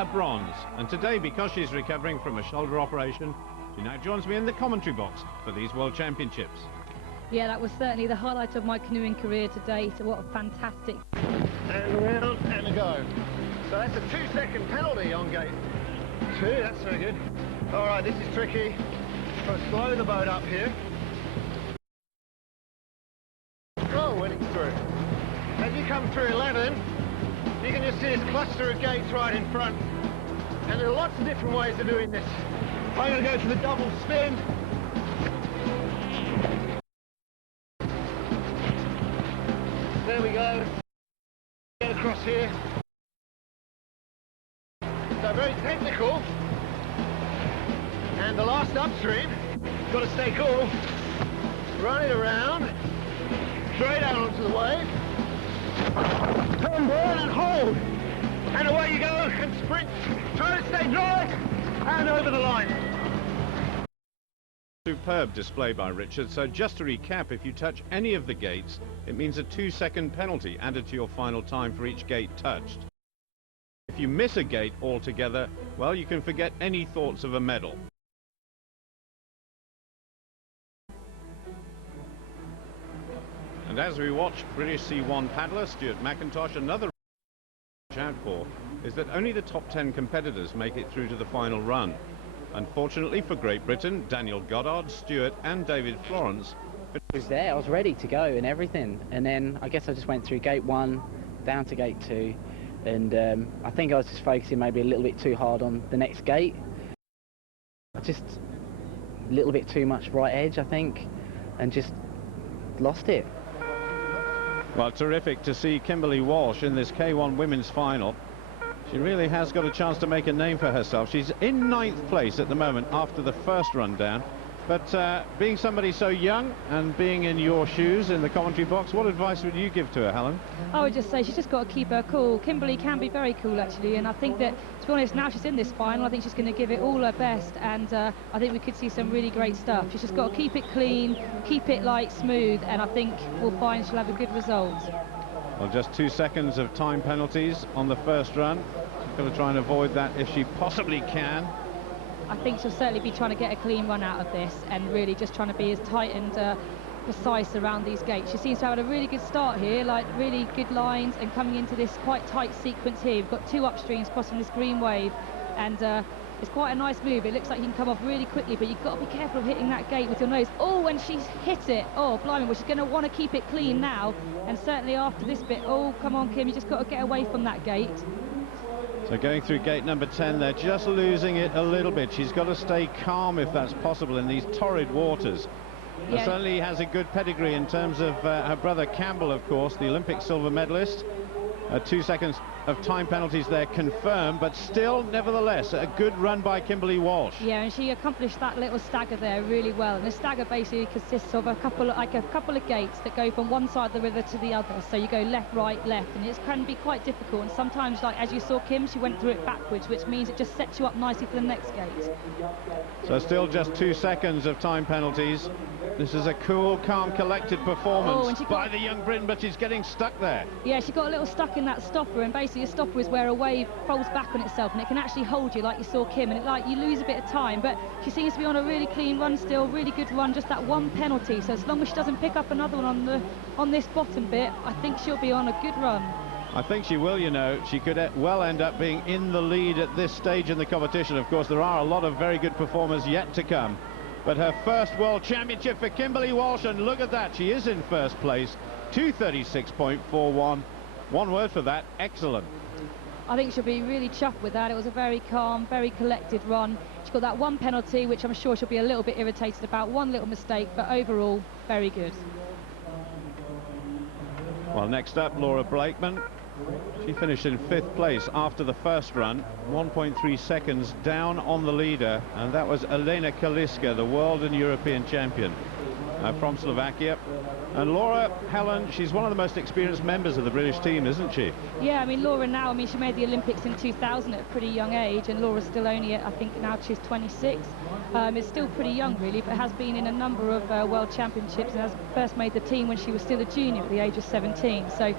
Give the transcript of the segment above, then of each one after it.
a bronze. And today, because she's recovering from a shoulder operation, she now joins me in the commentary box for these World Championships. Yeah, that was certainly the highlight of my canoeing career today, so what a fantastic... And around and a go. So that's a 2-second penalty on gate 2, that's very good. All right, this is tricky. Got to slow the boat up here. Oh, winning through. As you come through 11, you can just see this cluster of gates right in front. And there are lots of different ways of doing this. I'm going to go for the double spin. There we go. Get across here. So very technical. And the last upstream, got to stay cool. Run it around. Straight out onto the wave. Turn board and hold. And away you go and sprint. Try to stay dry and over the line. Superb display by Richard. So just to recap, if you touch any of the gates, it means a 2-second penalty added to your final time for each gate touched. If you miss a gate altogether, well, you can forget any thoughts of a medal. And as we watch British C1 paddler Stuart McIntosh, another to watch out for is that only the top 10 competitors make it through to the final run. Unfortunately for Great Britain, Daniel Goddard, Stuart and David Florence. I was there, I was ready to go and everything, and then I guess I just went through gate 1 down to gate 2, and I think I was just focusing maybe a little bit too hard on the next gate. Just a little bit too much right edge, I think, and just lost it. Well, terrific to see Kimberly Walsh in this K1 women's final. She really has got a chance to make a name for herself. She's in 9th place at the moment after the first run down. But being somebody so young and being in your shoes in the commentary box, what advice would you give to her, Helen? I would just say she's just got to keep her cool. Kimberly can be very cool, actually, and I think that, to be honest, now she's in this final, I think she's going to give it all her best, and I think we could see some really great stuff. She's just got to keep it clean, keep it light, smooth, and I think we'll find she'll have a good result. Well, just 2 seconds of time penalties on the first run. She's going to try and avoid that if she possibly can. I think she'll certainly be trying to get a clean run out of this and really just trying to be as tight and precise around these gates. She seems to have had a really good start here, like really good lines, and coming into this quite tight sequence here. We've got 2 upstreams crossing this green wave, and it's quite a nice move. It looks like you can come off really quickly, but you've got to be careful of hitting that gate with your nose. Oh, and she's hit it. Oh, blimey, well, she's going to want to keep it clean now, and certainly after this bit. Oh, come on, Kim, you just got to get away from that gate. So going through gate number 10, they're just losing it a little bit. She's got to stay calm if that's possible in these torrid waters. Yeah. And certainly has a good pedigree in terms of her brother Campbell, of course, the Olympic silver medalist. 2 seconds of time penalties there confirmed, but still, nevertheless, a good run by Kimberly Walsh. Yeah, and she accomplished that little stagger there really well. And the stagger basically consists of a couple of gates that go from one side of the river to the other. So you go left, right, left, and it can be quite difficult. And sometimes, like as you saw Kim, she went through it backwards, which means it just sets you up nicely for the next gate. So still just 2 seconds of time penalties. This is a cool, calm, collected performance by the young Briton, but she's getting stuck there. Yeah, she got a little stuck in that stopper, and basically a stopper is where a wave folds back on itself, and it can actually hold you like you saw Kim, and you lose a bit of time, but she seems to be on a really clean run still, really good run, just that one penalty. So as long as she doesn't pick up another one on this bottom bit, I think she'll be on a good run. I think she will, you know. She could well end up being in the lead at this stage in the competition. Of course, there are a lot of very good performers yet to come. But her first World Championship for Kimberly Walsh, and look at that, she is in first place, 2:36.41. One word for that, excellent. I think she'll be really chuffed with that. It was a very calm, very collected run. She got that one penalty, which I'm sure she'll be a little bit irritated about, one little mistake, but overall, very good. Well, next up, Laura Blakeman. She finished in 5th place after the first run, 1.3 seconds down on the leader, and that was Elena Kaliska, the world and European champion from Slovakia. And Laura, Helen, she's one of the most experienced members of the British team, isn't she? Yeah, I mean, Laura now, I mean, she made the Olympics in 2000 at a pretty young age, and Laura's still only at, I think now she's 26. It's still pretty young, really, but has been in a number of World Championships, and has first made the team when she was still a junior at the age of 17. So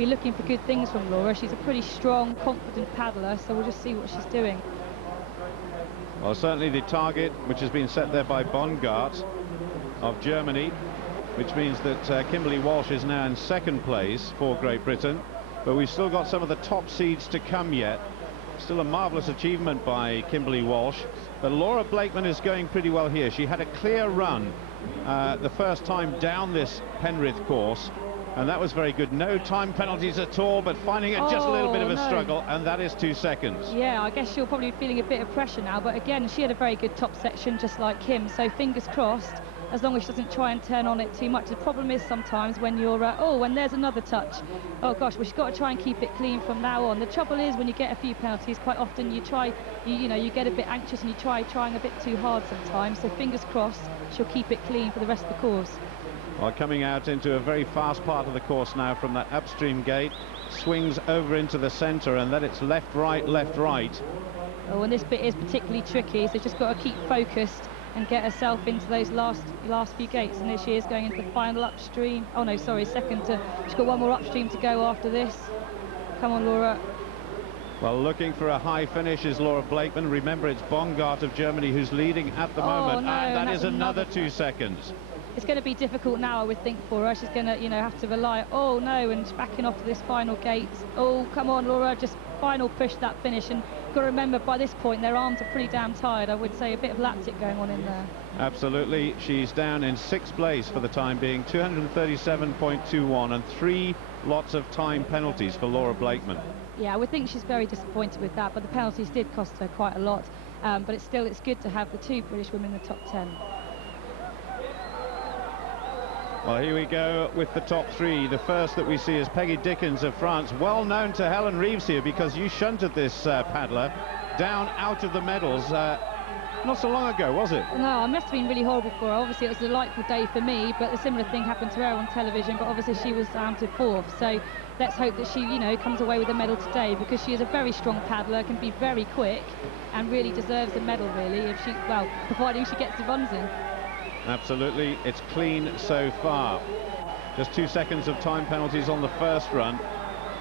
be looking for good things from Laura. She's a pretty strong, confident paddler, so we'll just see what she's doing. Well, certainly the target, which has been set there by Bongard of Germany, which means that Kimberly Walsh is now in second place for Great Britain, but we've still got some of the top seeds to come yet. Still a marvellous achievement by Kimberly Walsh, but Laura Blakeman is going pretty well here. She had a clear run the first time down this Penrith course, and that was very good. No time penalties at all, but finding it just a little bit of a struggle, and that is 2 seconds. Yeah, I guess she'll probably be feeling a bit of pressure now, but again, she had a very good top section, just like Kim, so fingers crossed, as long as she doesn't try and turn on it too much. The problem is sometimes when you're, when there's another touch. Oh gosh, well, she's got to try and keep it clean from now on. The trouble is when you get a few penalties, quite often you try, you get a bit anxious and you trying a bit too hard sometimes, so fingers crossed she'll keep it clean for the rest of the course. Well, coming out into a very fast part of the course now from that upstream gate, swings over into the centre, and then it's left, right, left, right. Oh, and this bit is particularly tricky, so just got to keep focused and get herself into those last few gates. And there she is going into the final upstream. Oh no, sorry, second. She's got one more upstream to go after this. Come on, Laura. Well, looking for a high finish is Laura Blakeman. Remember, it's Bongard of Germany who's leading at the moment, no, and that is another 2 seconds. It's going to be difficult now, I would think, for her. She's going to, have to rely. Oh no, and backing off to this final gate. Oh, come on, Laura, just final push that finish. And got to remember, by this point, their arms are pretty damn tired. I would say a bit of lactic going on in there. Absolutely. She's down in 6th place for the time being, 237.21, and 3 lots of time penalties for Laura Blakeman. Yeah, I would think she's very disappointed with that, but the penalties did cost her quite a lot. But it's good to have the 2 British women in the top 10. Well, here we go with the top 3. The first that we see is Peggy Dickens of France, well known to Helen Reeves here, because you shunted this paddler down out of the medals not so long ago, was it? No, it must have been really horrible for her. Obviously, it was a delightful day for me, but a similar thing happened to her on television, but obviously she was down to 4th. So let's hope that she, comes away with a medal today, because she is a very strong paddler, can be very quick, and really deserves a medal, really, if she, well, providing she gets the runs in. Absolutely, it's clean so far. Just 2 seconds of time penalties on the first run,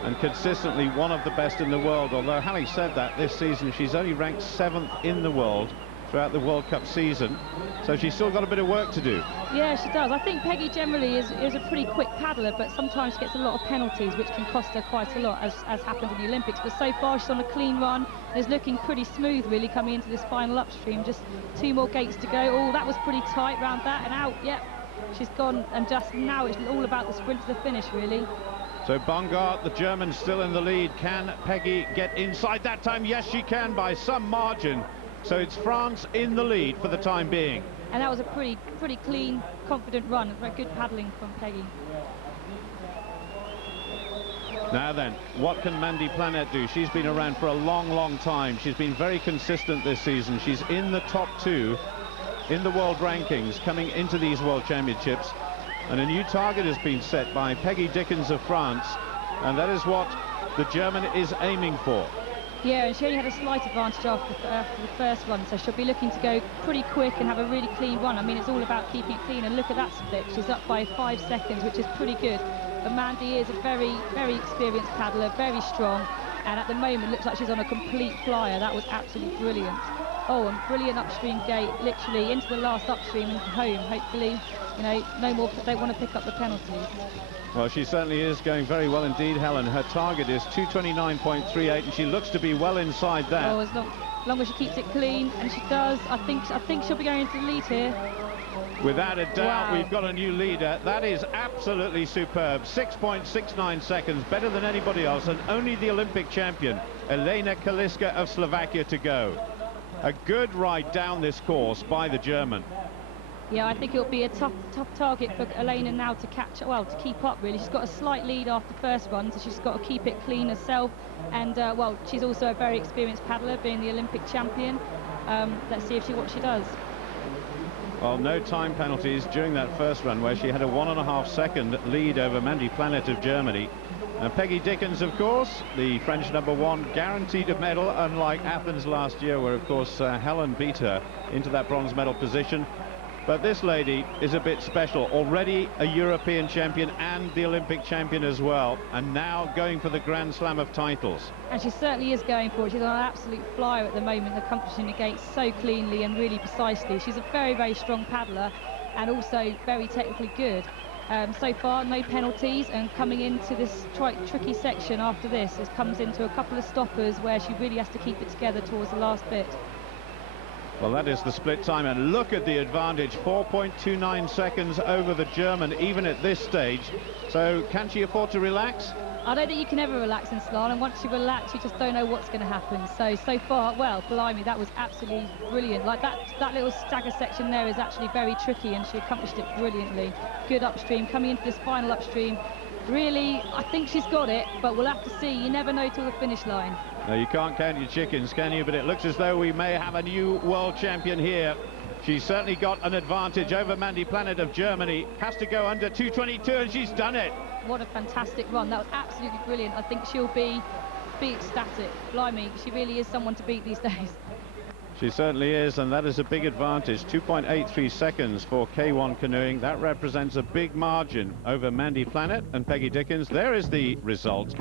and consistently one of the best in the world. Although having said that, this season she's only ranked 7th in the world throughout the World Cup season, so she's still got a bit of work to do. Yeah, she does. I think Peggy generally is a pretty quick paddler, but sometimes gets a lot of penalties, which can cost her quite a lot, as happened in the Olympics. But so far she's on a clean run and is looking pretty smooth, really, coming into this final upstream. Just 2 more gates to go. Oh, that was pretty tight round that, and out. Yep, she's gone, and just now it's all about the sprint to the finish, really. So Bongard, the German, still in the lead. Can Peggy get inside that time? Yes, she can, by some margin. So it's France in the lead for the time being. And that was a pretty clean, confident run. Very good paddling from Peggy. Now then, what can Mandy Planet do? She's been around for a long time. She's been very consistent this season. She's in the top 2 in the world rankings coming into these World Championships. And a new target has been set by Peggy Dickens of France, and that is what the German is aiming for. Yeah, and she only had a slight advantage after the first run, so she'll be looking to go pretty quick and have a really clean run. I mean, it's all about keeping it clean, and look at that split. She's up by 5 seconds, which is pretty good. But Mandy is a very experienced paddler, very strong, and at the moment looks like she's on a complete flyer. That was absolutely brilliant. Oh, and brilliant upstream gate, literally into the last upstream and home. Hopefully, no more, don't want to pick up the penalties. Well, she certainly is going very well indeed, Helen. Her target is 229.38, and she looks to be well inside that. Oh, as long as she keeps it clean, and she does, I think she'll be going into the lead here. Without a doubt, wow. We've got a new leader. That is absolutely superb. 6.69 seconds, better than anybody else, and only the Olympic champion, Elena Kaliska of Slovakia, to go. A good ride down this course by the German. Yeah, I think it'll be a tough target for Elena now to to keep up, really. She's got a slight lead after the first run, so she's got to keep it clean herself. And, she's also a very experienced paddler, being the Olympic champion. Let's see what she does. Well, no time penalties during that first run, where she had a 1.5 second lead over Mandy Planet of Germany. And Peggy Dickens, of course, the French #1, guaranteed a medal, unlike Athens last year, where, of course, Helen beat her into that bronze medal position. But this lady is a bit special. Already a European champion and the Olympic champion as well, and now going for the Grand Slam of titles. And she certainly is going for it. She's on an absolute flyer at the moment, accomplishing the gates so cleanly and really precisely. She's a very, very strong paddler and also very technically good. So far, no penalties, and coming into this tricky section after this, it comes into a couple of stoppers where she really has to keep it together towards the last bit. Well, that is the split time, and look at the advantage, 4.29 seconds over the German, even at this stage. So can she afford to relax? I don't think you can ever relax in slalom. Once you relax, you just don't know what's going to happen. So far, well, blimey, that was absolutely brilliant. Like that little stagger section there is actually very tricky, and she accomplished it brilliantly. Good upstream, coming into this final upstream. Really, I think she's got it, but we'll have to see. You never know till the finish line. No, you can't count your chickens, can you? But it looks as though we may have a new world champion here. She's certainly got an advantage over Mandy Planet of Germany. Has to go under 2:22, and she's done it. What a fantastic run. That was absolutely brilliant. I think she'll be ecstatic. Blimey, she really is someone to beat these days. She certainly is, and that is a big advantage. 2.83 seconds for K1 canoeing. That represents a big margin over Mandy Planet and Peggy Dickens. There is the result.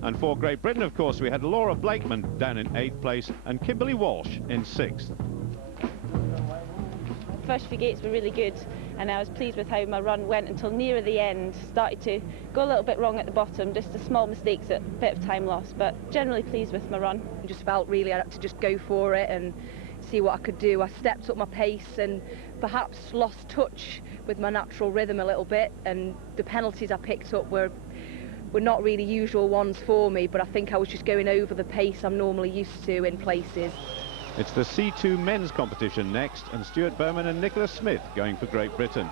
And for Great Britain, of course, we had Laura Blakeman down in 8th place and Kimberly Walsh in 6th. First few gates were really good, and I was pleased with how my run went until nearer the end. Started to go a little bit wrong at the bottom, just the small mistakes, a bit of time lost, but generally pleased with my run. I just felt really I had to just go for it and see what I could do. I stepped up my pace and perhaps lost touch with my natural rhythm a little bit, and the penalties I picked up were not really usual ones for me, but I think I was just going over the pace I'm normally used to in places. It's the C2 men's competition next, and Stuart Bowman and Nicholas Smith going for Great Britain.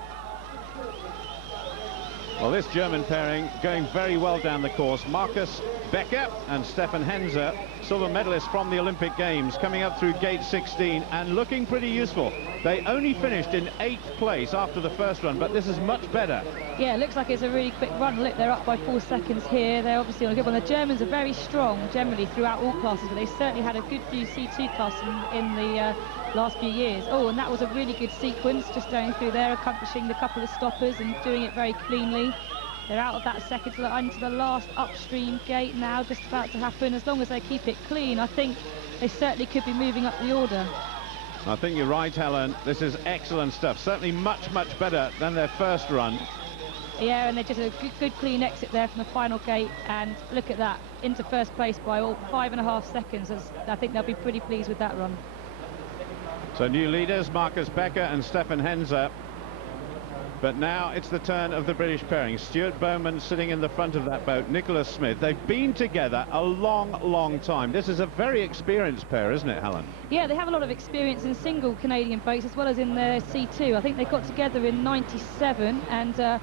Well, this German pairing going very well down the course. Markus Becker and Stefan Henze, silver medalists from the Olympic Games, coming up through gate 16 and looking pretty useful. They only finished in 8th place after the first run, but this is much better. Yeah, it looks like it's a really quick run. Look, they're up by 4 seconds here. They're obviously on a good one. The Germans are very strong generally throughout all classes, but they certainly had a good few C2 classes in the last few years. Oh, and that was a really good sequence, just going through there, accomplishing the couple of stoppers and doing it very cleanly. They're out of that second into the last upstream gate now, just about to happen. As long as they keep it clean, I think they certainly could be moving up the order. I think you're right, Helen. This is excellent stuff. Certainly much, much better than their first run. Yeah, and they just a good clean exit there from the final gate, and look at that, into first place by all 5.5 seconds. I think they'll be pretty pleased with that run. So new leaders, Markus Becker and Stefan Henze. But now it's the turn of the British pairing. Stuart Bowman sitting in the front of that boat, Nicholas Smith. They've been together a long, long time. This is a very experienced pair, isn't it, Helen? Yeah, they have a lot of experience in single Canadian boats as well as in their C2. I think they got together in '97 and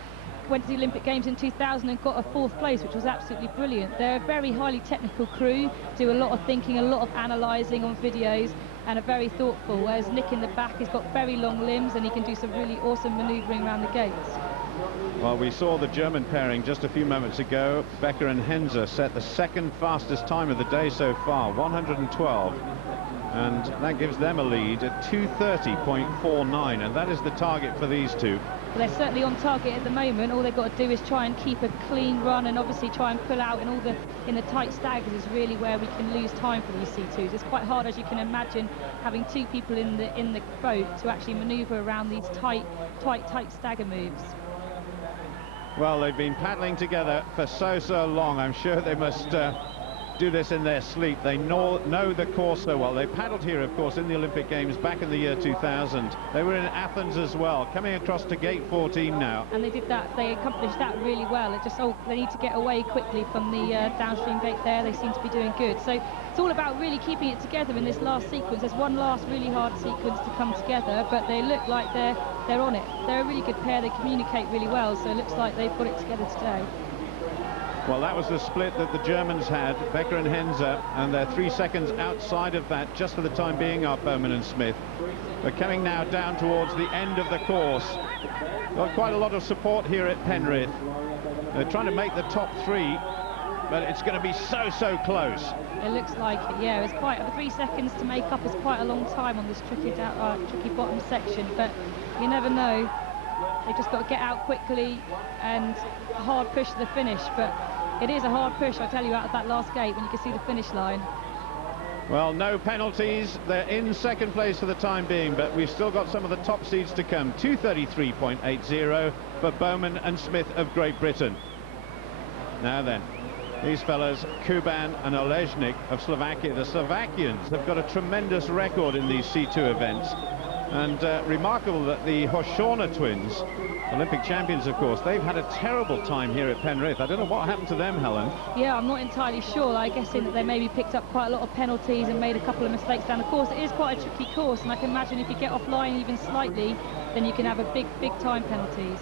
went to the Olympic Games in 2000 and got a 4th place, which was absolutely brilliant. They're a very highly technical crew, do a lot of thinking, a lot of analysing on videos, and are very thoughtful, whereas Nick in the back has got very long limbs and he can do some really awesome manoeuvring around the gates. Well, we saw the German pairing just a few moments ago. Becker and Henze set the 2nd fastest time of the day so far, 112. And that gives them a lead at 2:30.49, and that is the target for these two. Well, they're certainly on target at the moment. All they've got to do is try and keep a clean run, and obviously try and pull out in the tight staggers is really where we can lose time for these C2s. It's quite hard, as you can imagine, having 2 people in the boat to actually manoeuvre around these tight stagger moves. Well, they've been paddling together for so long. I'm sure they must do this in their sleep. They know the course so well. They paddled here, of course, in the Olympic Games back in the year 2000. They were in Athens as well, coming across to gate 14 now. And they did that. They accomplished that really well. It just, they need to get away quickly from the downstream gate there. They seem to be doing good. So it's all about really keeping it together in this last sequence. There's one last really hard sequence to come together, but they look like they're on it. They're a really good pair. They communicate really well, so it looks like they've got it together today. Well, that was the split that the Germans had, Becker and Henze, and they're 3 seconds outside of that, just for the time being, are Bowman and Smith. They're coming now down towards the end of the course. Got quite a lot of support here at Penrith. They're trying to make the top 3, but it's going to be so close. It looks like it, yeah. It's quite 3 seconds to make up is quite a long time on this tricky bottom section, but you never know. They just got to get out quickly and a hard push to the finish, but it is a hard push, I tell you, out of that last gate when you can see the finish line. Well, no penalties. They're in second place for the time being, but we've still got some of the top seeds to come. 2:33.80 for Bowman and Smith of Great Britain. Now then, these fellas, Kuban and Olejnik of Slovakia. The Slovakians have got a tremendous record in these C2 events. And remarkable that the Hoshorna twins, Olympic champions, of course, they've had a terrible time here at Penrith. I don't know what happened to them, Helen. Yeah, I'm not entirely sure. I guess in that they maybe picked up quite a lot of penalties and made a couple of mistakes down the course. It is quite a tricky course, and I can imagine if you get offline even slightly, then you can have a big time penalties.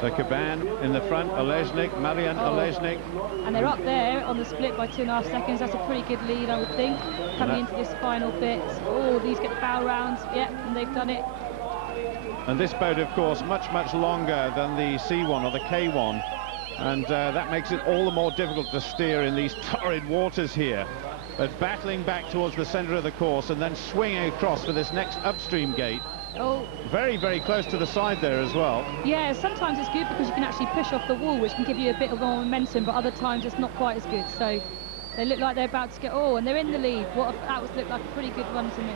So Kuban in the front, Olejnik, Marian Olejnik. And they're up there on the split by 2.5 seconds. That's a pretty good lead, I would think, coming into this final bit. Oh, these get the bow rounds. Yeah, and they've done it. And this boat, of course, much longer than the C1 or the K1. And that makes it all the more difficult to steer in these torrid waters here. But battling back towards the centre of the course and then swinging across for this next upstream gate. Oh, very close to the side there as well. Yeah, sometimes it's good because you can actually push off the wall, which can give you a bit of more momentum, but other times it's not quite as good. So they look like they're about to get, and they're in the lead. That looked like a pretty good run to me.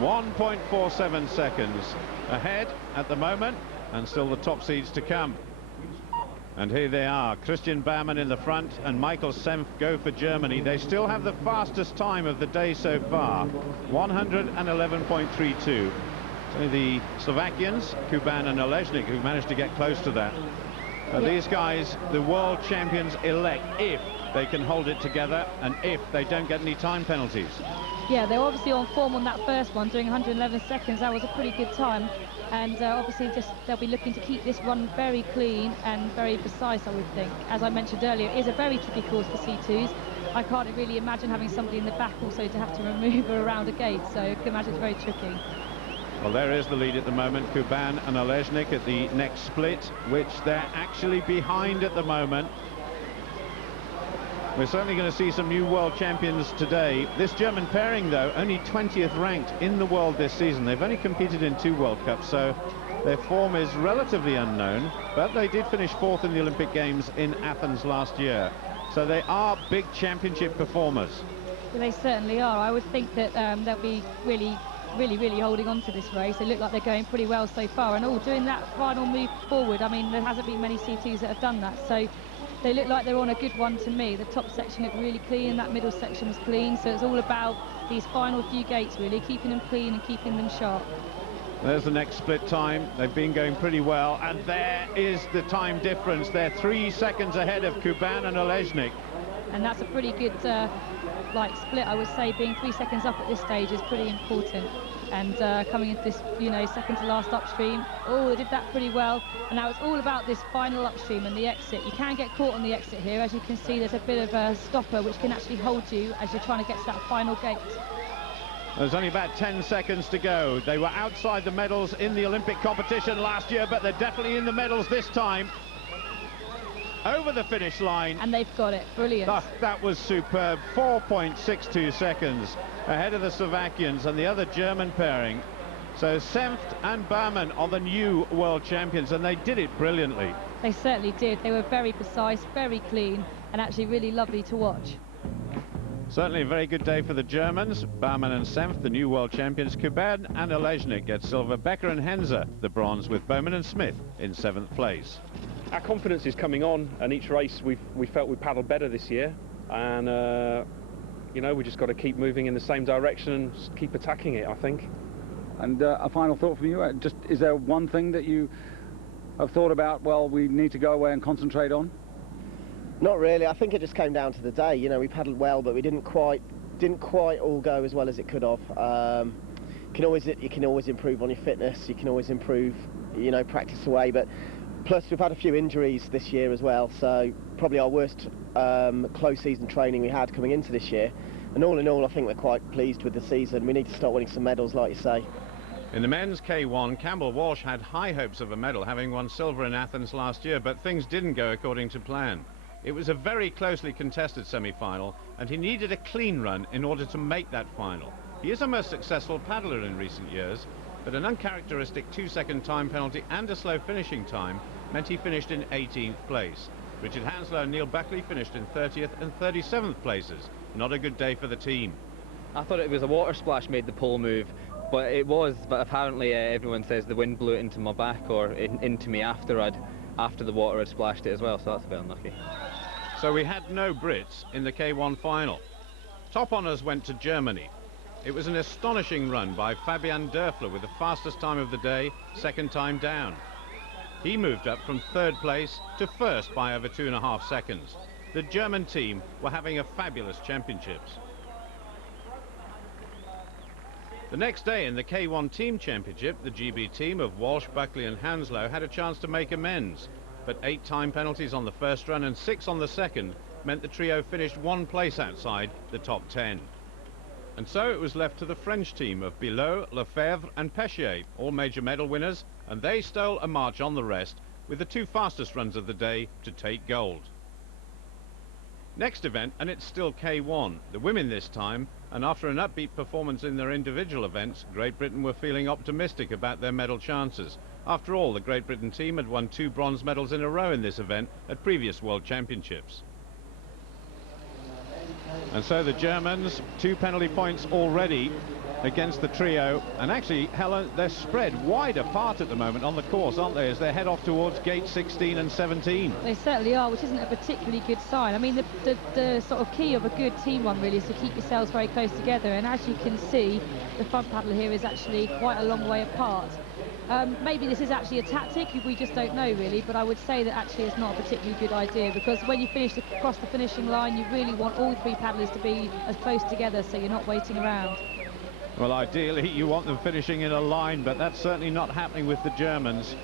1.47 seconds ahead at the moment, and still the top seeds to come. And here they are, Christian Baumann in the front and Michael Senft go for Germany. They still have the fastest time of the day so far, 111.32. So the Slovakians, Kuban and Olejnik, who've managed to get close to that. These guys, the world champions elect, if they can hold it together and if they don't get any time penalties. Yeah, they're obviously on form on that first one, doing 111 seconds. That was a pretty good time. And obviously they'll be looking to keep this run very clean and very precise, I would think. As I mentioned earlier, it is a very tricky course for C2s. I can't really imagine having somebody in the back also to have to maneuver around a gate, so I can imagine it's very tricky. Well, there is the lead at the moment, Kuban and Olejnik at the next split, which they're actually behind at the moment. We're certainly going to see some new world champions today. This German pairing, though, only 20th ranked in the world this season. They've only competed in 2 World Cups, so their form is relatively unknown, but they did finish 4th in the Olympic Games in Athens last year. So they are big championship performers. Well, they certainly are. I would think that they'll be really holding on to this race. They look like they're going pretty well so far, and doing that final move forward. I mean, there hasn't been many C2s that have done that, so they look like they're on a good one to me. The top section looked really clean, that middle section was clean, so it's all about these final few gates really, keeping them clean and keeping them sharp. There's the next split time. They've been going pretty well, and there is the time difference. They're 3 seconds ahead of Kuban and Olejnik. And that's a pretty good split, I would say. Being 3 seconds up at this stage is pretty important. And coming into this, second to last upstream, they did that pretty well. And now it's all about this final upstream and the exit. You can get caught on the exit here. As you can see, there's a bit of a stopper which can actually hold you as you're trying to get to that final gate. There's only about 10 seconds to go. They were outside the medals in the Olympic competition last year, but they're definitely in the medals this time. Over the finish line. And they've got it. Brilliant. That was superb. 4.62 seconds ahead of the Slovakians and the other German pairing. So Senft and Baumann are the new world champions, and they did it brilliantly. They certainly did. They were very precise, very clean, and actually really lovely to watch. Certainly a very good day for the Germans. Baumann and Senft, the new world champions. Kuban and Olejnik get silver. Becker and Henze, the bronze, with Bowman and Smith in 7th place. Our confidence is coming on, and each race we felt we paddled better this year, and we just got to keep moving in the same direction and keep attacking it, I think. And a final thought from you, is there one thing that you have thought about, well, we need to go away and concentrate on? Not really. I think it just came down to the day. We paddled well, but we didn't quite all go as well as it could have. You can always improve on your fitness. You can always improve, practice away. But plus, we've had a few injuries this year as well. So probably our worst close season training we had coming into this year. And all in all, I think we're quite pleased with the season. We need to start winning some medals, like you say. In the men's K1, Campbell Walsh had high hopes of a medal, having won silver in Athens last year, but things didn't go according to plan. It was a very closely contested semi-final, and he needed a clean run in order to make that final. He is a most successful paddler in recent years, but an uncharacteristic 2-second time penalty and a slow finishing time meant he finished in 18th place. Richard Hanslow and Neil Buckley finished in 30th and 37th places. Not a good day for the team. I thought it was a water splash made the pole move, but but apparently everyone says the wind blew it into my back or into me after the water had splashed it as well, so that's a bit unlucky. So we had no Brits in the K1 final. Top honours went to Germany. It was an astonishing run by Fabian Dörfler with the fastest time of the day, second time down. He moved up from third place to first by over 2.5 seconds. The German team were having a fabulous championships. The next day in the K1 Team Championship, the GB team of Walsh, Buckley and Hanslow had a chance to make amends, but 8 time penalties on the first run and 6 on the second meant the trio finished 1 place outside the top 10. And so it was left to the French team of Bilot, Lefebvre and Peschier, all major medal winners, and they stole a march on the rest with the 2 fastest runs of the day to take gold. Next event, and it's still K1, the women this time, and after an upbeat performance in their individual events, Great Britain were feeling optimistic about their medal chances. After all, the Great Britain team had won 2 bronze medals in a row in this event at previous World Championships. And so the Germans, 2 penalty points already against the trio, and actually, Helen, they're spread wide apart at the moment on the course, aren't they, as they head off towards gate 16 and 17. They certainly are, which isn't a particularly good sign. I mean, the sort of key of a good team one really is to keep yourselves very close together, and as you can see, the front paddler here is actually quite a long way apart. Maybe this is actually a tactic, we just don't know really, but I would say that actually it's not a particularly good idea, because when you finish across the finishing line, you really want all 3 paddlers to be as close together so you're not waiting around. Well, ideally you want them finishing in a line, but that's certainly not happening with the Germans.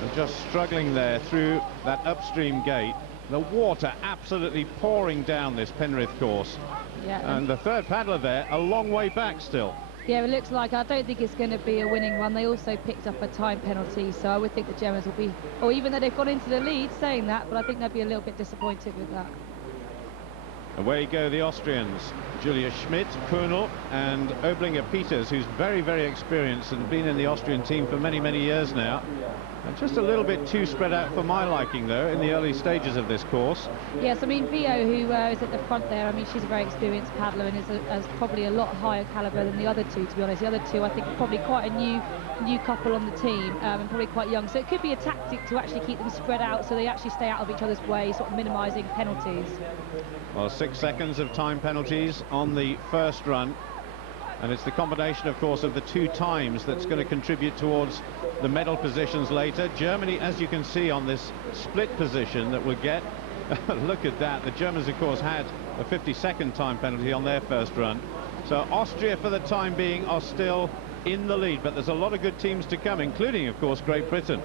They're just struggling there through that upstream gate. The water absolutely pouring down this Penrith course. Yeah, and the third paddler there a long way back still. Yeah, it looks like, I don't think it's going to be a winning run. They also picked up a time penalty, so I would think the Germans will be, or even though they've gone into the lead saying that, but I think they'll be a little bit disappointed with that. Away go the Austrians, Julia Schmidt, Kuhnel and Oblinger Peters, who's very, very experienced and been in the Austrian team for many, many years now. And just a little bit too spread out for my liking, though, in the early stages of this course. Yes, I mean, Vio, who is at the front there, I mean, she's a very experienced paddler and is probably a lot higher calibre than the other 2, to be honest. The other 2, I think, are probably quite a new couple on the team, and probably quite young. So it could be a tactic to actually keep them spread out so they actually stay out of each other's way, sort of minimising penalties. Well, 6 seconds of time penalties on the first run. And it's the combination, of course, of the 2 times that's going to contribute towards the medal positions later. Germany, as you can see on this split position that we'll get, look at that. The Germans, of course, had a 52nd time penalty on their first run. So Austria, for the time being, are still in the lead. But there's a lot of good teams to come, including, of course, Great Britain.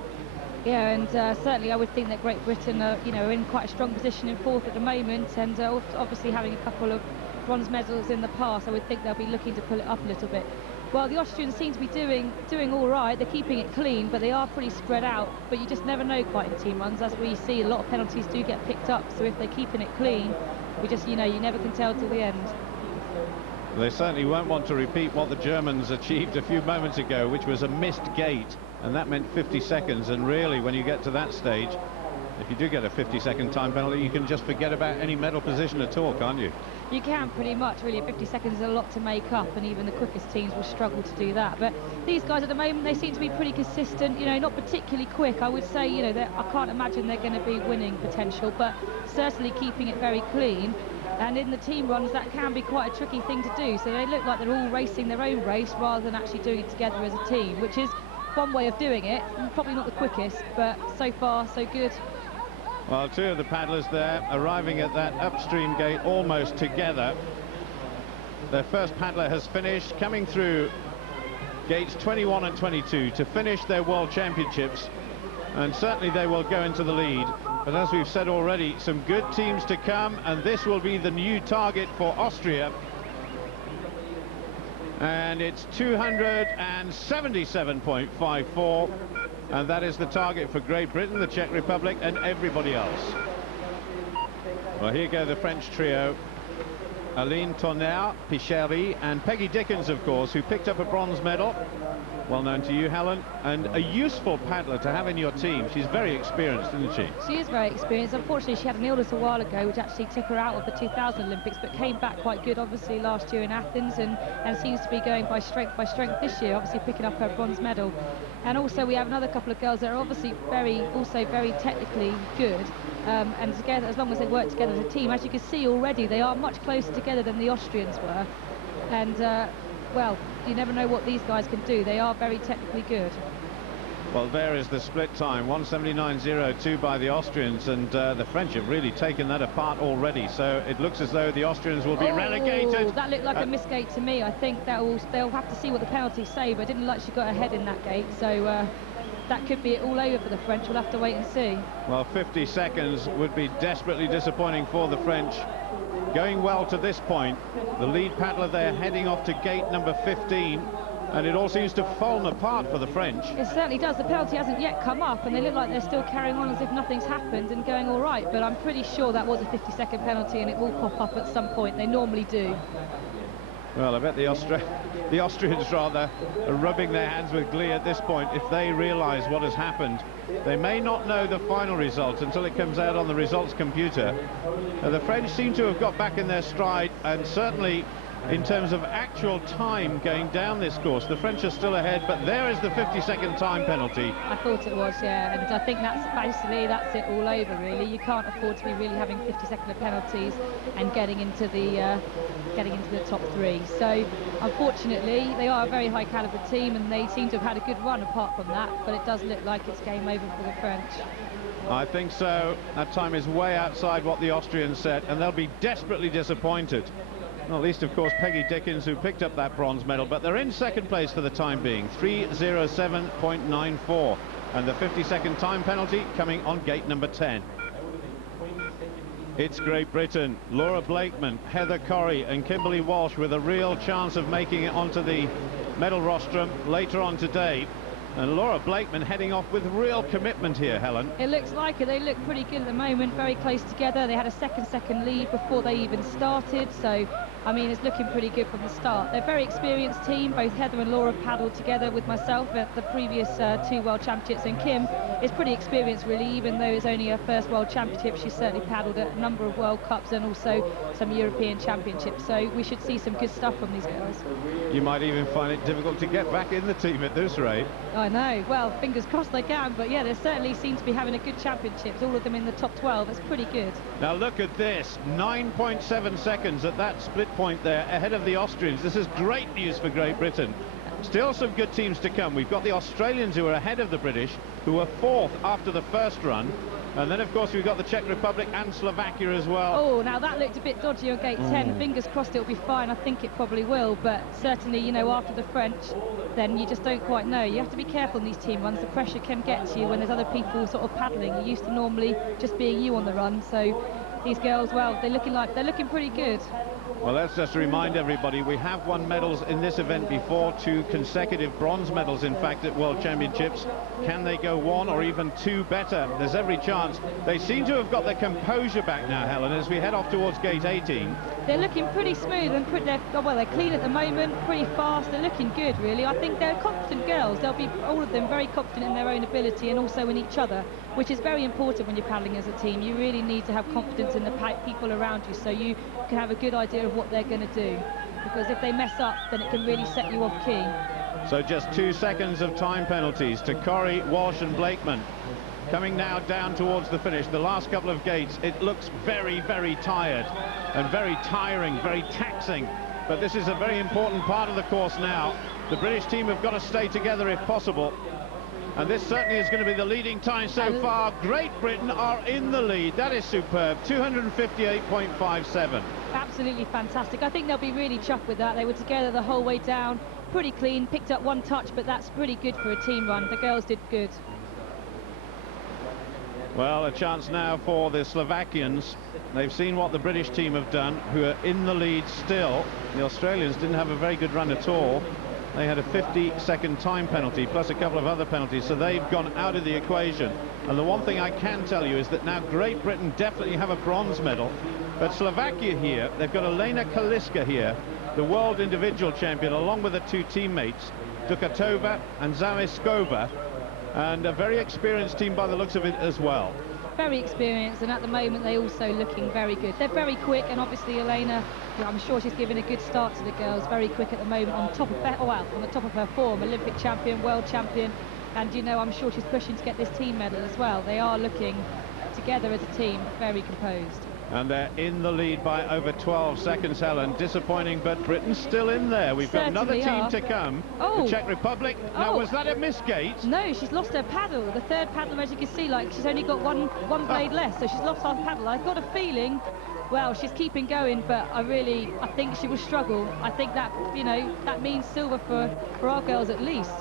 Yeah, and certainly I would think that Great Britain are, are in quite a strong position in 4th at the moment, and obviously having a couple of bronze medals in the past, I would think they'll be looking to pull it up a little bit. Well, the Austrians seem to be doing all right. They're keeping it clean, but they are pretty spread out. But you just never know quite in team runs. As we see, a lot of penalties do get picked up. So if they're keeping it clean, we just, you never can tell till the end. They certainly won't want to repeat what the Germans achieved a few moments ago, which was a missed gate, and that meant 50 seconds. And really, when you get to that stage, if you do get a 50-second time penalty, you can just forget about any medal position at all, can't you? You can, pretty much, really. 50 seconds is a lot to make up, and even the quickest teams will struggle to do that. But these guys at the moment, they seem to be pretty consistent, not particularly quick. I would say, I can't imagine they're going to be winning potential, but certainly keeping it very clean. And in the team runs, that can be quite a tricky thing to do. So they look like they're all racing their own race rather than actually doing it together as a team, which is one way of doing it. Probably not the quickest, but so far, so good. Well, 2 of the paddlers there arriving at that upstream gate almost together. Their first paddler has finished, coming through gates 21 and 22 to finish their World Championships, and certainly they will go into the lead. But as we've said already, some good teams to come, and this will be the new target for Austria. And it's 277.54. And that is the target for Great Britain, the Czech Republic and everybody else. Well, here go the French trio. Aline Tonnerre, Picheri and Peggy Dickens, of course, who picked up a bronze medal. Well known to you, Helen, and a useful paddler to have in your team. She's very experienced, isn't she? She is very experienced. Unfortunately, she had an illness a while ago, which actually took her out of the 2000 Olympics, but came back quite good, obviously, last year in Athens, and seems to be going by strength this year, obviously picking up her bronze medal. And also, we have another couple of girls that are obviously very technically good, and together, as long as they work together as a team, as you can see already, they are much closer together than the Austrians were. And well, you never know what these guys can do. They are very technically good. Well, there is the split time, 179.02 by the Austrians, and the French have really taken that apart already. So it looks as though the Austrians will be relegated. That looked like a misgate to me. I think they'll have to see what the penalties say, but it didn't look like she got ahead in that gate. So that could be it all over for the French. We'll have to wait and see. Well, 50 seconds would be desperately disappointing for the French. Going well to this point, the lead paddler there heading off to gate number 15, and it all seems to have fallen apart for the French. It certainly does. The penalty hasn't yet come up, and they look like they're still carrying on as if nothing's happened and going all right, but I'm pretty sure that was a 50-second penalty, and it will pop up at some point. They normally do. Well, I bet the Austrians rather are rubbing their hands with glee at this point if they realise what has happened. They may not know the final result until it comes out on the results computer. The French seem to have got back in their stride, and certainly in terms of actual time going down this course, the French are still ahead, but there is the 50-second time penalty. I thought it was, yeah, and I think that's it all over, really. You can't afford to be really having 50-second penalties and getting into the top three. So unfortunately, they are a very high caliber team, and they seem to have had a good run apart from that, but it does look like it's game over for the French. I think so. That time is way outside what the Austrians set, and they'll be desperately disappointed. Not least, of course, Peggy Dickens, who picked up that bronze medal, but they're in second place for the time being, 3:07.94, and the 50-second time penalty coming on gate number 10. It's Great Britain, Laura Blakeman, Heather Corrie and Kimberly Walsh with a real chance of making it onto the medal rostrum later on today. And Laura Blakeman heading off with real commitment here, Helen. It looks like it. They look pretty good at the moment, very close together. They had a second lead before they even started, so I mean, it's looking pretty good from the start. They're a very experienced team. Both Heather and Laura paddled together with myself at the previous 2 World Championships, and Kim is pretty experienced, really, even though it's only her first World Championship. She's certainly paddled at a number of World Cups and also some European Championships, so we should see some good stuff from these girls. You might even find it difficult to get back in the team at this rate. I know. Well, fingers crossed they can, but yeah, they certainly seem to be having a good championships, all of them in the top 12. It's pretty good. Now look at this, 9.7 seconds at that split point there ahead of the Austrians. This is great news for Great Britain. Still some good teams to come. We've got the Australians, who are ahead of the British, who are 4th after the first run. And then, of course, we've got the Czech Republic and Slovakia as well. Oh, now that looked a bit dodgy on gate 10. Fingers crossed it'll be fine. I think it probably will. But certainly, you know, after the French, then you just don't quite know. You have to be careful in these team runs. The pressure can get to you when there's other people sort of paddling. You're used to normally just being you on the run. So these girls, well, they're looking pretty good. Well, let's just remind everybody, we have won medals in this event before, 2 consecutive bronze medals, in fact, at World Championships. Can they go 1 or even 2 better? There's every chance. They seem to have got their composure back now, Helen, as we head off towards gate 18. They're looking pretty smooth and they're clean at the moment, pretty fast. They're looking good, really. I think they're confident girls. They'll be, all of them, very confident in their own ability and also in each other, which is very important when you're paddling as a team. You really need to have confidence in the people around you, so you can have a good idea of what they're going to do, because if they mess up, then it can really set you off key. So just 2 seconds of time penalties to Corrie, Walsh and Blakeman. Coming now down towards the finish, the last couple of gates, it looks very, very tired and very tiring, very taxing. But this is a very important part of the course now. The British team have got to stay together if possible. And this certainly is going to be the leading time so far. Great Britain are in the lead. That is superb, 258.57. Absolutely fantastic. I think they'll be really chuffed with that. They were together the whole way down, pretty clean, picked up 1 touch, but that's pretty good for a team run. The girls did good. Well, a chance now for the Slovakians. They've seen what the British team have done, who are in the lead still. The Australians didn't have a very good run at all. They had a 50-second time penalty plus a couple of other penalties, so they've gone out of the equation. And the one thing I can tell you is that now Great Britain definitely have a bronze medal, but Slovakia here, they've got Elena Kaliska here, the world individual champion, along with her two teammates, Dukatova and Zameskova, and a very experienced team by the looks of it as well. Very experienced, and at the moment they're also looking very good. They're very quick, and obviously Elena, I'm sure she's giving a good start to the girls. Very quick at the moment, on top of on the top of her form, Olympic champion, world champion, and you know, I'm sure she's pushing to get this team medal as well. They are looking together as a team, very composed. And they're in the lead by over 12 seconds, Helen. Disappointing, but Britain's still in there. We've got another team to come. The Czech Republic. Now, was that a misgate? No, she's lost her paddle. The third paddle, as you can see, like she's only got one blade less, so she's lost her paddle. I've got a feeling, well, she's keeping going, but I think she will struggle. I think that, you know, that means silver for our girls at least.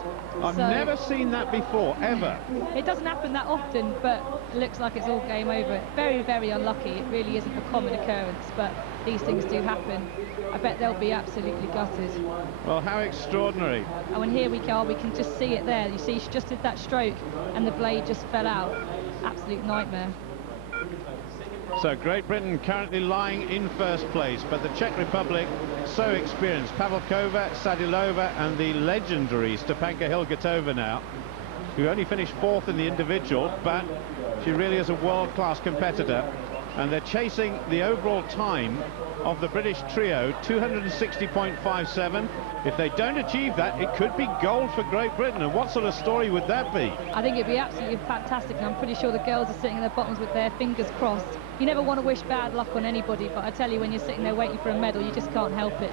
I've never seen that before, ever. It doesn't happen that often, but it looks like it's all game over. Very, very unlucky. It really isn't a common occurrence, but these things do happen. I bet they'll be absolutely gutted. Well, how extraordinary. Oh, and here we go. We can just see it there. You see, she just did that stroke, and the blade just fell out. Absolute nightmare. So Great Britain currently lying in first place, but the Czech Republic so experienced. Pavelkova, Sadilova, and the legendary Stepanka Hilgertova now, who only finished fourth in the individual, but she really is a world-class competitor. And they're chasing the overall time of the British trio, 260.57. If they don't achieve that, it could be gold for Great Britain. And what sort of story would that be? I think it'd be absolutely fantastic, and I'm pretty sure the girls are sitting in their bottoms with their fingers crossed. You never want to wish bad luck on anybody, but I tell you, when you're sitting there waiting for a medal, you just can't help it.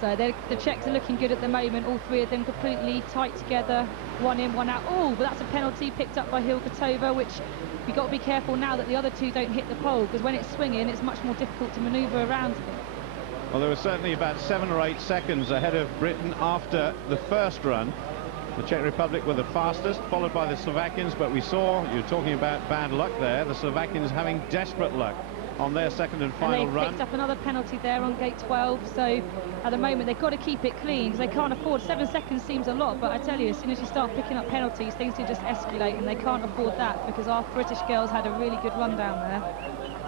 So the Czechs are looking good at the moment, all three of them completely tight together, one in, one out. Oh, but that's a penalty picked up by Hilgertova, which we've got to be careful now that the other two don't hit the pole, because when it's swinging, it's much more difficult to manoeuvre around it. Well, there was certainly about 7 or 8 seconds ahead of Britain after the first run. The Czech Republic were the fastest, followed by the Slovakians, but we saw, you're talking about bad luck there, the Slovakians having desperate luck on their second and final run. They picked up another penalty there on gate 12, so at the moment they've got to keep it clean, because they can't afford, 7 seconds seems a lot, but I tell you, as soon as you start picking up penalties, things can just escalate, and they can't afford that, because our British girls had a really good run down there.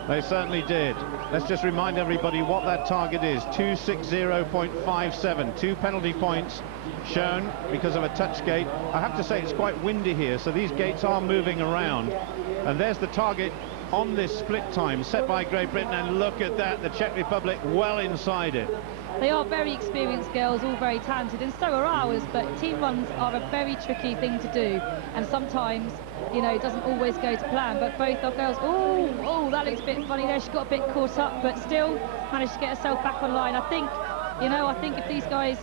They certainly did. Let's just remind everybody what that target is, 260.57, 2 penalty points shown because of a touch gate. I have to say it's quite windy here, so these gates are moving around, and there's the target on this split time set by Great Britain, and look at that, the Czech Republic well inside it. They are very experienced girls, all very talented, and so are ours, but team runs are a very tricky thing to do, and sometimes, you know, it doesn't always go to plan, but both our girls, oh, that looks a bit funny there, she got a bit caught up, but still managed to get herself back online. I think if these guys,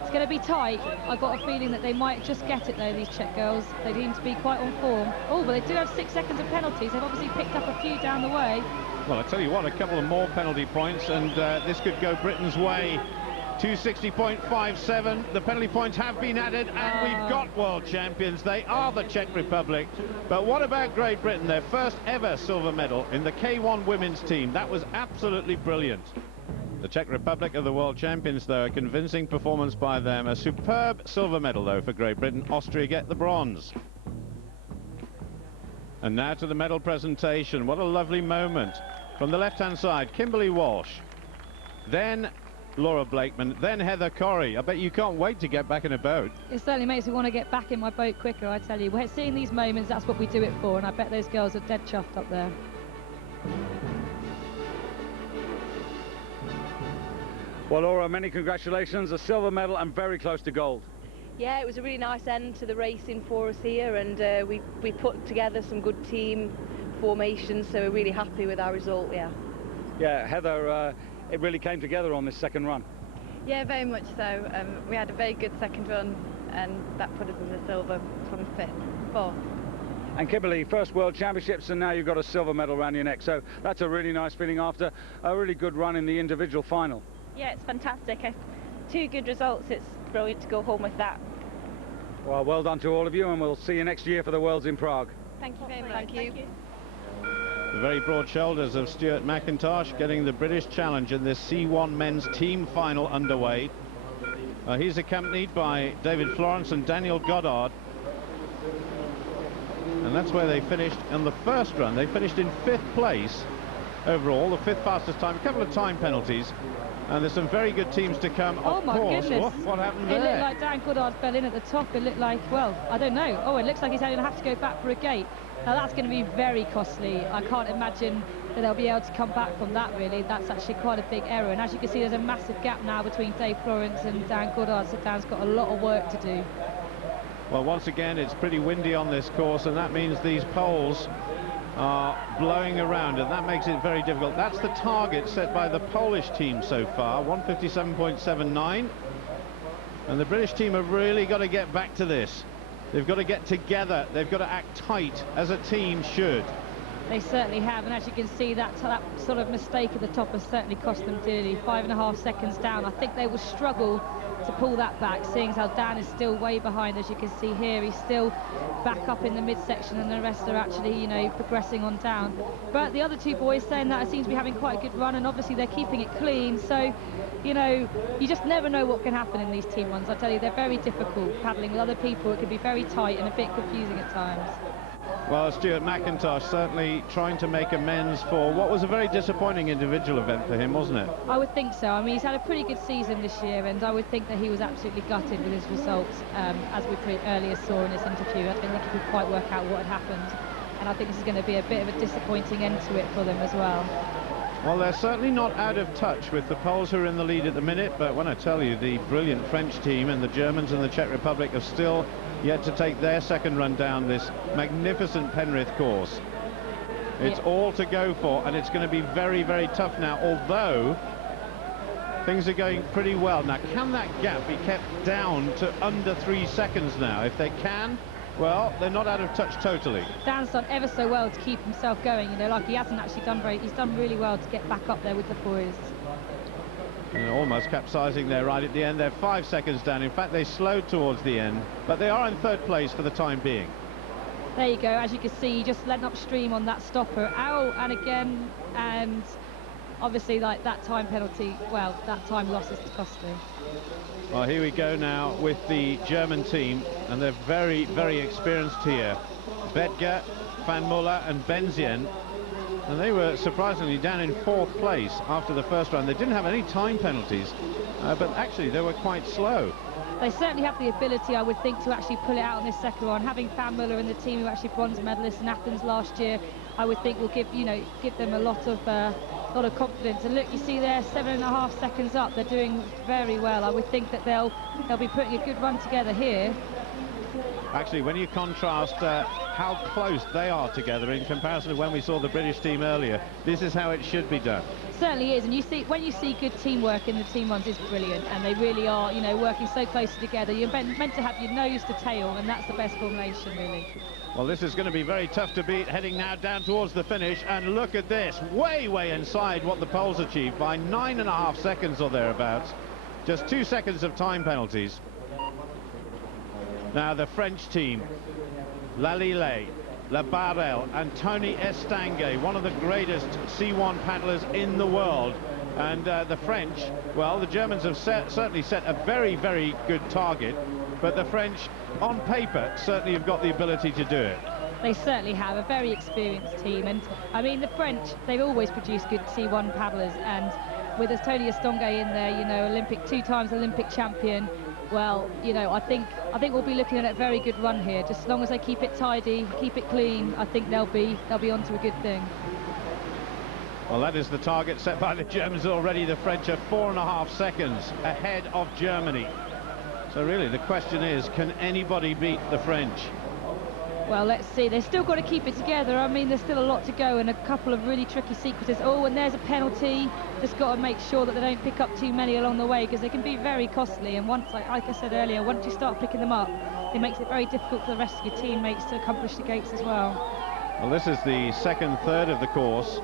it's going to be tight. I've got a feeling that they might just get it though, these Czech girls. They seem to be quite on form. Oh, but they do have 6 seconds of penalties. They've obviously picked up a few down the way. Well, I tell you what, a couple of more penalty points, and this could go Britain's way. 260.57. The penalty points have been added, and we've got world champions. They are the Czech Republic. But what about Great Britain? Their first ever silver medal in the K1 women's team. That was absolutely brilliant. The Czech Republic are the world champions, though. A convincing performance by them. A superb silver medal, though, for Great Britain. Austria get the bronze. And now to the medal presentation. What a lovely moment. From the left-hand side, Kimberly Walsh. Then Laura Blakeman. Then Heather Corrie. I bet you can't wait to get back in a boat. It certainly makes me want to get back in my boat quicker, I tell you. We're seeing these moments, that's what we do it for, and I bet those girls are dead chuffed up there. Well, Laura, many congratulations. A silver medal and very close to gold. Yeah, it was a really nice end to the racing for us here, and we put together some good team formations, so we're really happy with our result, yeah. Yeah, Heather, it really came together on this second run. Yeah, very much so. We had a very good second run, and that put us in the silver from 4th. And Kimberly, first World Championships, and now you've got a silver medal around your neck, so that's a really nice feeling after a really good run in the individual final. Yeah, it's fantastic. 2 good results. It's brilliant to go home with that. Well, well done to all of you, and we'll see you next year for the Worlds in Prague. Thank you very much. Thank you. The very broad shoulders of Stuart McIntosh getting the British challenge in this C1 men's team final underway. He's accompanied by David Florence and Daniel Goddard. And that's where they finished in the first run. They finished in 5th place overall, the 5th fastest time. A couple of time penalties. And there's some very good teams to come, oh, of my course. goodness. Oh, what happened there? It looked like Dan Goddard fell in at the top. It looked like, well, I don't know. Oh, it looks like he's going to have to go back for a gate. Now, that's going to be very costly. I can't imagine that they'll be able to come back from that, really. That's actually quite a big error. And as you can see, there's a massive gap now between Dave Florence and Dan Goddard, so Dan's got a lot of work to do. Well, once again, it's pretty windy on this course, and that means these poles are blowing around, and that makes it very difficult. That's the target set by the Polish team so far, 157.79. And the British team have really got to get back to this. They've got to get together. They've got to act tight, as a team should. They certainly have, and as you can see, that sort of mistake at the top has certainly cost them dearly. 5.5 seconds down. I think they will struggle to pull that back, seeing as how Dan is still way behind. As you can see here, he's still back up in the midsection, and the rest are actually, you know, progressing on down. But the other two boys saying that it seems to be having quite a good run, and obviously they're keeping it clean. So, you know, you just never know what can happen in these team runs. I tell you, they're very difficult. Paddling with other people, it can be very tight and a bit confusing at times. Well, Stuart McIntosh certainly trying to make amends for what was a very disappointing individual event for him, wasn't it? I would think so. I mean, he's had a pretty good season this year, and I would think that he was absolutely gutted with his results, as we earlier saw in his interview. I don't think he could quite work out what had happened, and I think this is going to be a bit of a disappointing end to it for them as well. Well, they're certainly not out of touch with the Poles who are in the lead at the minute, but when I tell you, the brilliant French team and the Germans and the Czech Republic have still yet to take their second run down this magnificent Penrith course. It's all to go for, and it's going to be very, very tough now, although things are going pretty well. Now, can that gap be kept down to under 3 seconds now? If they can, well, they're not out of touch totally. Dan's done ever so well to keep himself going, you know, like he hasn't actually done he's done really well to get back up there with the boys. And almost capsizing there right at the end. They're 5 seconds down. In fact, they slowed towards the end, but they are in 3rd place for the time being. There you go. As you can see, just letting upstream on that stopper. Ow, and again, and obviously, like, that time penalty, well, that time loss is costly. Well, here we go now with the German team, and they're very, very experienced here. Bedger, Van Muller and Benzien. And they were surprisingly down in 4th place after the first run. They didn't have any time penalties, but actually they were quite slow. They certainly have the ability, I would think, to actually pull it out on this second run. Having Van Muller in the team, who actually bronze medalists in Athens last year, I would think will give them a lot of confidence. And look, you see there, 7.5 seconds up. They're doing very well. I would think that they'll be putting a good run together here. Actually, when you contrast how close they are together in comparison to when we saw the British team earlier, this is how it should be done. Certainly is, and when you see good teamwork in the team runs, it's brilliant, and they really are, you know, working so closely together. You're meant to have your nose to tail, and that's the best formulation, really. Well, this is going to be very tough to beat, heading now down towards the finish, and look at this, way inside what the Poles achieved by 9.5 seconds or thereabouts. Just 2 seconds of time penalties. Now the French team, Lalille, Labarel and Tony Estanguet, one of the greatest C1 paddlers in the world. And the French, well, the Germans have certainly set a very, very good target, but the French, on paper, certainly have got the ability to do it. They certainly have, a very experienced team. And, I mean, the French, they've always produced good C1 paddlers, and with Tony Estanguet in there, you know, 2 times Olympic champion, well, you know, I think we'll be looking at a very good run here. Just as long as they keep it tidy, keep it clean, I think they'll be onto a good thing. Well, that is the target set by the Germans already. The French are 4.5 seconds ahead of Germany. So really the question is, can anybody beat the French? Well, let's see. They've still got to keep it together. I mean, there's still a lot to go and a couple of really tricky sequences. Oh, and there's a penalty. Just got to make sure that they don't pick up too many along the way, because they can be very costly. And once, like I said earlier, once you start picking them up, it makes it very difficult for the rest of your teammates to accomplish the gates as well. Well, this is the second third of the course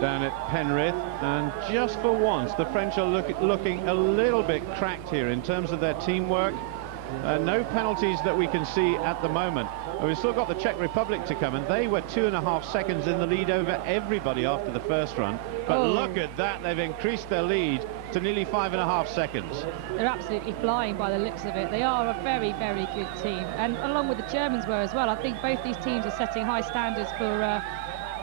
down at Penrith, and just for once the French are looking a little bit cracked here in terms of their teamwork. No penalties that we can see at the moment. We've still got the Czech Republic to come, and they were 2.5 seconds in the lead over everybody after the first run. But look at that, they've increased their lead to nearly 5.5 seconds. They're absolutely flying by the looks of it. They are a very, very good team, and along with the Germans were as well. I think both these teams are setting high standards for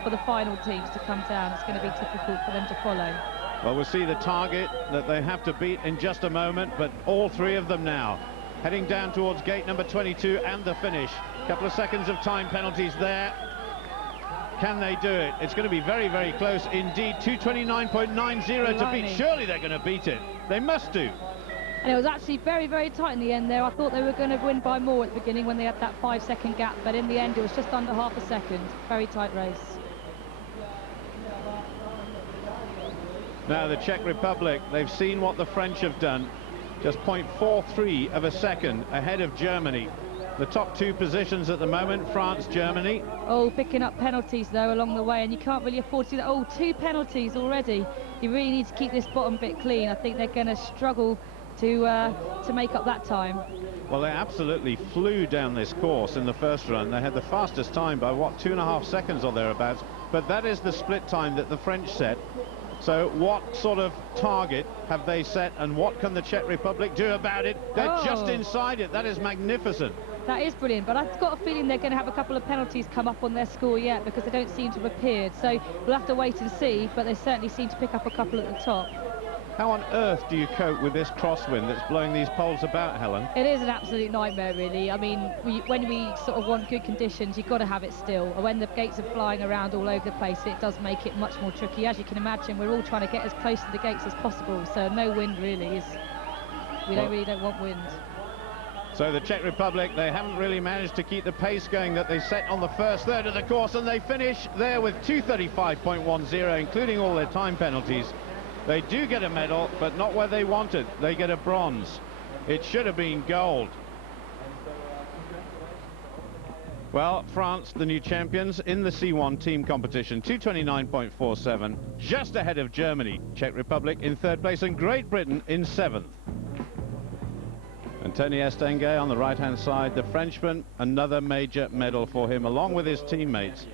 the final teams to come down. It's going to be difficult for them to follow. Well, we'll see the target that they have to beat in just a moment, but all three of them now heading down towards gate number 22 and the finish. A couple of seconds of time penalties there. Can they do it? It's going to be very, very close indeed. 2:29.90 to beat. Surely they're going to beat it. They must do. And it was actually very, very tight in the end there. I thought they were going to win by more at the beginning when they had that 5-second gap, but in the end it was just under half a second. Very tight race. Now the Czech Republic, they've seen what the French have done. Just 0.43 of a second ahead of Germany. The top two positions at the moment, France, Germany. Oh, picking up penalties though along the way, and you can't really afford to do that. Oh, 2 penalties already. You really need to keep this bottom bit clean. I think they're going to struggle to make up that time. Well, they absolutely flew down this course in the first run. They had the fastest time by, what, 2.5 seconds or thereabouts. But that is the split time that the French set. So what sort of target have they set, and what can the Czech Republic do about it? They're just inside it. That is magnificent. That is brilliant, but I've got a feeling they're going to have a couple of penalties come up on their score yet, because they don't seem to have appeared. So we'll have to wait and see, but they certainly seem to pick up a couple at the top. How on earth do you cope with this crosswind that's blowing these poles about, Helen? It is an absolute nightmare, really. I mean, when we sort of want good conditions, you've got to have it still. When the gates are flying around all over the place, it does make it much more tricky. As you can imagine, we're all trying to get as close to the gates as possible, so no wind really is... We really don't want wind. So the Czech Republic, they haven't really managed to keep the pace going that they set on the first third of the course, and they finish there with 2:35.10, including all their time penalties. They do get a medal, but not where they wanted. They get a bronze. It should have been gold. Well, France, the new champions in the C1 team competition, 2:29.47, just ahead of Germany. Czech Republic in third place, and Great Britain in 7th. And Tony Estanguet on the right-hand side, the Frenchman, another major medal for him, along with his teammates.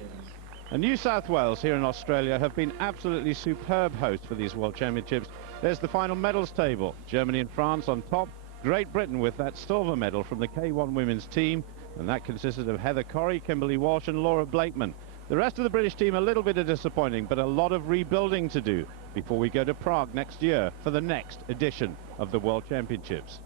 And New South Wales here in Australia have been absolutely superb hosts for these World Championships. There's the final medals table. Germany and France on top. Great Britain with that silver medal from the K1 women's team. And that consisted of Heather Corrie, Kimberly Walsh and Laura Blakeman. The rest of the British team a little bit disappointing, but a lot of rebuilding to do before we go to Prague next year for the next edition of the World Championships.